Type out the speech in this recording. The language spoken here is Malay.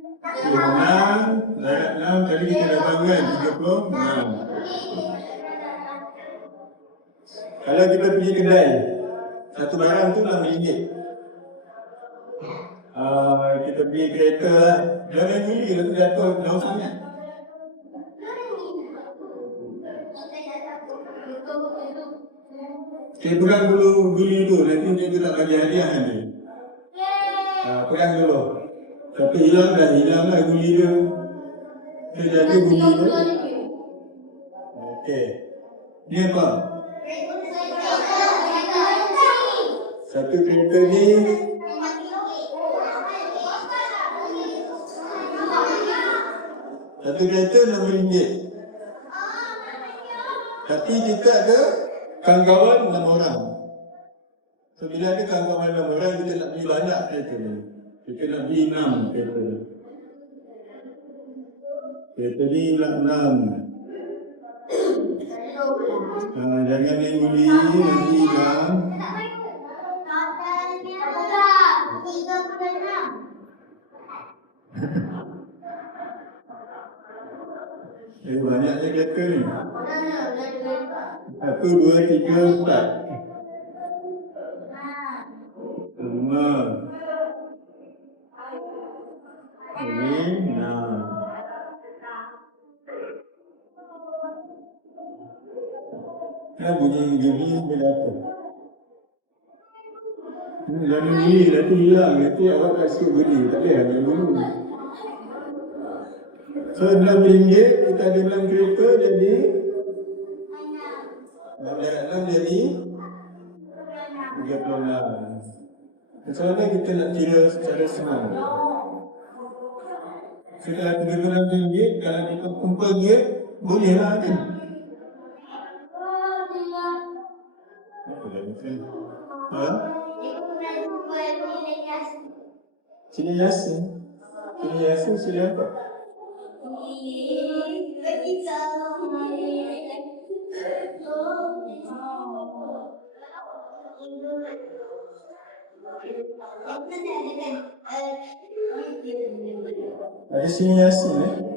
6 darab 6 tadi kita dah tahu kan 36. Kalau kita pergi kedai, satu barang tu RM6. Kita pergi kereta lah. Jangan guli lah tu jatuh jauh sangat. Saya pegang dulu guli tu, nanti dia tak bagi hadiah nanti. Pegang dulu. Tapi hilang lah guli dia. Saya jaga guli tu. Okey. Ni apa? Satu kereta ni satu kereta RM6. Tapi kita ada kawan-kawan 6 orang. So bila ada kawan-kawan 6 orang, kita nak beli banyak kereta ni. Kita nak beli 6 kereta. Kereta ni nak 6. Jangan ni guli, nanti hilang. Banyaknya kereta ni. 1, 2, 3, 4. 5. Ini 6. Bunyi gini bila apa? Jangan gini, nanti hilang. Nanti awak kasih gini. Tak boleh ambil dulu. So RM6 kita ada 6 kereta jadi 6 jadi 36. Soalnya kita nak kira secara senang. Setelah RM36, kalau kita kumpul dia, boleh lah kan? Sini Yasin. Sini Yasin, sini apa? Ada sini Yasin